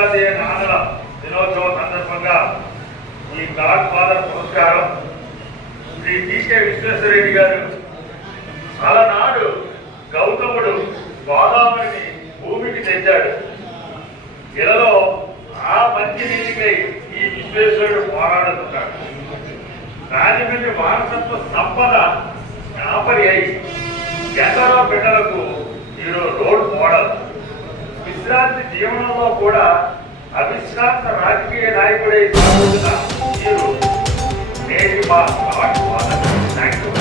అంతర్జాతీయ నాన్నల దినోత్సవం సందర్భంగా ఈ గాడ్ ఫాదర్ పురస్కారం శ్రీ టీకే విశ్వేశ్వరరెడ్డి గారు అలనాడు గౌతముడు గోదావరిని భూమికి తెచ్చాడు. ఇలాలో ఆ మంచి నీటికై ఈ విశ్వేశ్వరుడు పోరాడుతున్నాడు. రాజమండ్రి వారసత్వ సంపద కాపరి అయి ఎందరో బిడ్డలకు ఈరోజు రోడ్ మోడల్. విశ్రాంతి జీవనంలో కూడా అవిశ్రాంత రాజకీయ నాయకుడే మీరు నేటి మా థ్యాంక్ యూ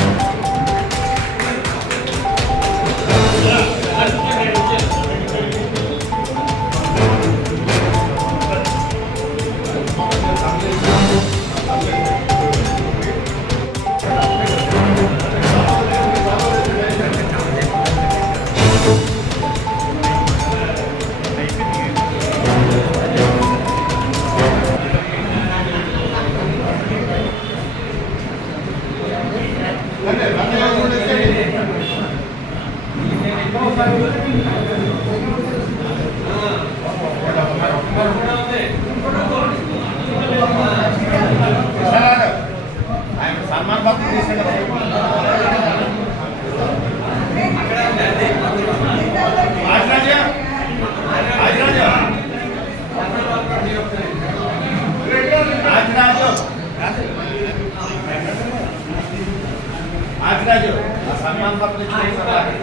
సన్మాన్ బాబు పత్రం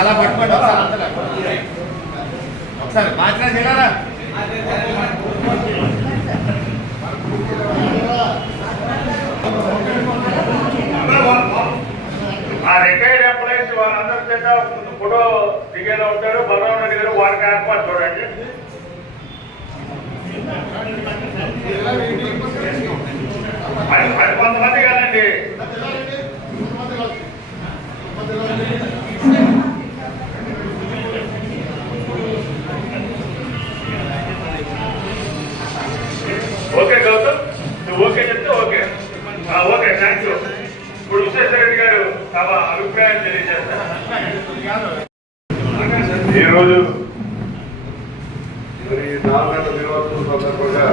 అలా పట్టుకోండి ఒకసారి అంతలా ఒకసారి మాట్లాడి వెళ్ళారా ఆ రిటైర్డ్ ఎంప్లాయీస్ వాళ్ళందరి చేత ముందు ఫోటో దిగేలా ఉంటారు. బలరాం రెడ్డి గారు వారికి ఏర్పాటు చూడండి. తమ అభిప్రాయం తెలియజేస్తారు ఈరోజు మరి నాలుగంట దినోత్సవం సందర్భంగా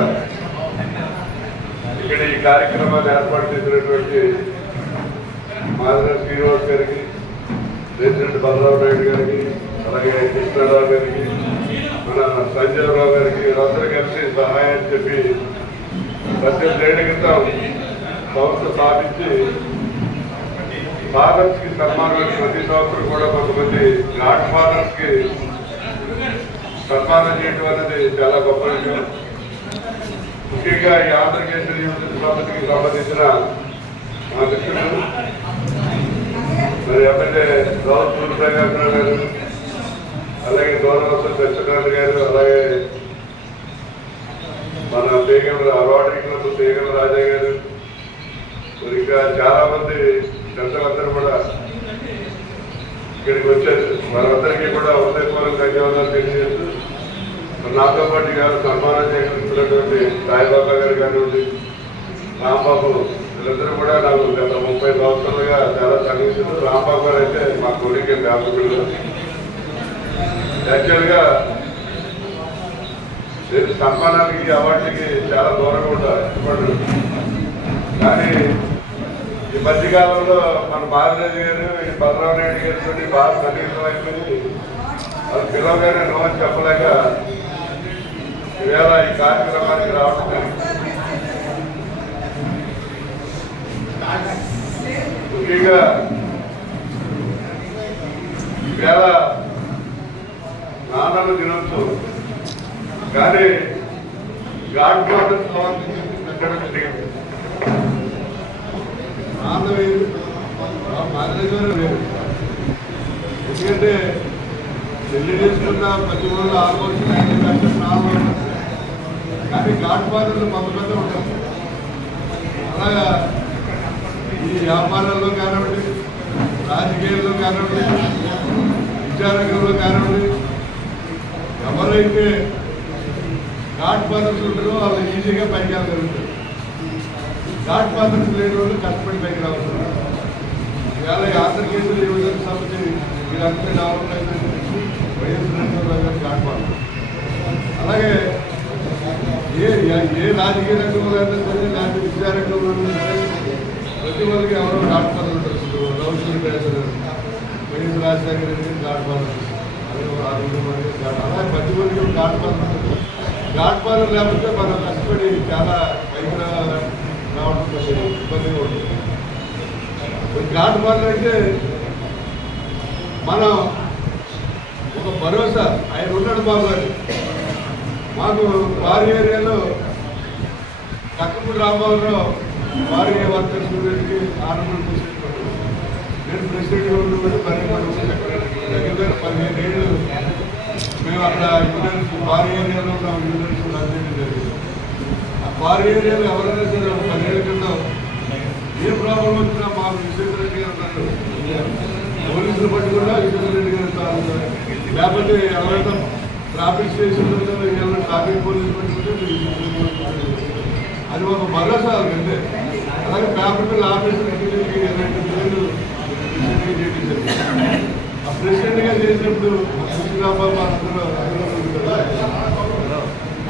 ఇక్కడ ఈ కార్యక్రమాన్ని ఏర్పాటు చేసినటువంటి మాధవ శ్రీనివాస్ గారికి ప్రెసిడెంట్ బలరావు నాయుడు గారికి అలాగే కృష్ణారావు గారికి మన సంజయ్ రావు గారికి వీరందరూ కలిసి సహాయం చెప్పి ప్రతి ఏడు క్రితం సంస్థ స్థాపించి ఫాదర్స్కి సన్మానం ప్రతి సంవత్సరం కూడా కొంతమంది గాడ్ ఫాదర్స్కి సన్మానం చేయడం అనేది చాలా గొప్ప విషయం. ముఖ్యంగా ఈ ఆంధ్రకేంద్ర యూనివర్సిటీ సంబంధించిన మా మిత్రులు మరి ఎమ్మెల్యే గౌరవ సూర్యప్రకాశ్ గారు అలాగే గౌరవ సత్యనారాయణ గారు అలాగే మన తీగల రోటరీ క్లబ్ తీగల రాజా గారు ఇంకా చాలా మంది పెద్దలందరూ కూడా ఇక్కడికి వచ్చారు. వారందరికీ కూడా ఉదయపూర్వక ధన్యవాదాలు తెలియజేస్తూ నాతో పాటు గారు సన్మానం చేసినటువంటి సాయిబాబా గారు కానివ్వండి రాంబాబు వీళ్ళందరూ కూడా నాకు గత ముప్పై సంవత్సరాలుగా చాలా సంఘించారు రాంబాబు గారు అయితే మా కోరిక వ్యాపకులు యాక్చువల్గా నేను సన్మానానికి అవార్డుకి చాలా దూరంగా ఉంటాను కానీ ఈ మధ్యకాలంలో మన భారతరాజు గారు ఈ భద్రరావు నాయుడు గారితో బాగా సన్నిహితమైపోయి వాళ్ళు అది పిలవగానే నో చెప్పలేక ఈవేళ ఈ కార్యక్రమానికి రావడం ముఖ్యంగా ఈవేళ నాన్నల దినోత్సవం. కానీ గాడ్ ఫాదర్ పెట్టడం జరిగింది ఆంధ్రవేది ఎందుకంటే పెళ్ళి చేసుకున్న ప్రతి ఊళ్ళో ఆల్మోస్ట్ నైన్టీ పర్సెంట్ నాలుగు కానీ గాడ్ ఫాదర్లు మొత్తం ఉంటారు అలాగా ఈ వ్యాపారాల్లో కానివ్వండి రాజకీయాల్లో కానివ్వండి విద్యారంగంలో కానివ్వండి ఎవరైతే గాడ్ ఫాదర్స్ ఉంటారో వాళ్ళు ఈజీగా పనిచేయగలుగుతారు గాడ్ లేని వాళ్ళు కష్టపడి పైకి రావచ్చు ఇవాళ ఆంధ్ర కేసులు ఈ విధంగా సంబంధించి వీళ్ళందరూ డెవలప్ వైఎస్ రావు గారు అలాగే ఏ ఏ రాజకీయ రంగంలో అయినా సరే లాంటి విద్యా రంగంలో ప్రతి ఒక్కరికి ఎవరో గాడ్ ఫాదర్ తెలుసు Roshan garu Y S Rajasekhara Reddy godfather అలాగే ప్రతి వాళ్ళకి గాడ్ ఫాదర్ లేకపోతే మనం కష్టపడి చాలా పైకి రావాలంటే రావడం కొంచెం ఇబ్బందిగా ఉంటుంది గాడ్ ఫాదర్ అంటే మనం ఒక భరోసా ఆయన ఉన్నాడు బాబు గారు మాకు వారి ఏరియాలో కక్కపూడి రాంబాబురావు వారి వర్కర్స్ గురించి ఆనందం చూసేటువంటి నేను ప్రెసిడెంట్గా ఉన్నప్పుడు పన్నెండు సెక్రటరీ దగ్గర పదిహేను ఏళ్ళు మేము అక్కడ యూనియన్స్ వారి ఏరియాలో ఉన్న యూనియన్స్ అందించడం జరిగింది. వారి ఏరియాలో ఎవరైనా సరే ఒక పదిహేడు క్రితం ఏ ప్రాబ్లం వచ్చినా మా విశ్వేశ్వర రెడ్డి గారు ఉన్నారు పోలీసులు పట్టుకున్నా విశ్వేశ్వర రెడ్డి గారు ఉన్నారు. లేకపోతే ఎవరైనా ట్రాఫిక్ స్టేషన్ ఎవరైనా ట్రాఫిక్ పోలీసులు పట్టుకుంటే అది ఒక భరోసా అంటే అలాగే పేపర్ ఆఫీసులు ఇంటికి ఎలాంటి పేర్లు ప్రెసిడెంట్గా చేయడం చేసినప్పుడు హైదరాబాద్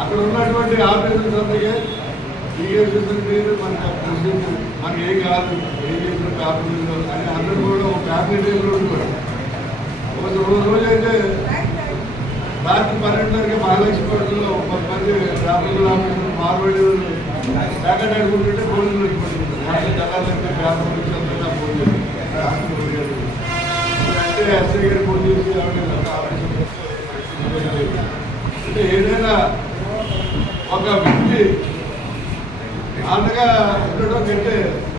అక్కడ ఉన్నటువంటి ఆఫీసర్స్ అందరికీ టీఎస్ఎస్ పేరు మనకి మనకి ఏం కాదు ఏం చేసిన అని అందరూ కూడా ఒక ఫ్యామిలీ ఉంటారు ఒక రోజు రోజు అయితే రాత్రి పన్నెండున్నరకి మహాలక్ష్మి ట్రాఫిక్ ఆఫీసర్లు మార్వాడి ప్యాకెట్ అడుగుతుంటే పోలీసులు వచ్చి పట్టుకుంటారు వాళ్ళు జనాలంటే నుంచి అందరికీ ఫోన్ చేస్తారు అంటే ఎస్ఐ గారు ఫోన్ చేసి అంటే ఏదైనా ఒక వ్యక్తి అంతగా ఉండడం కంటే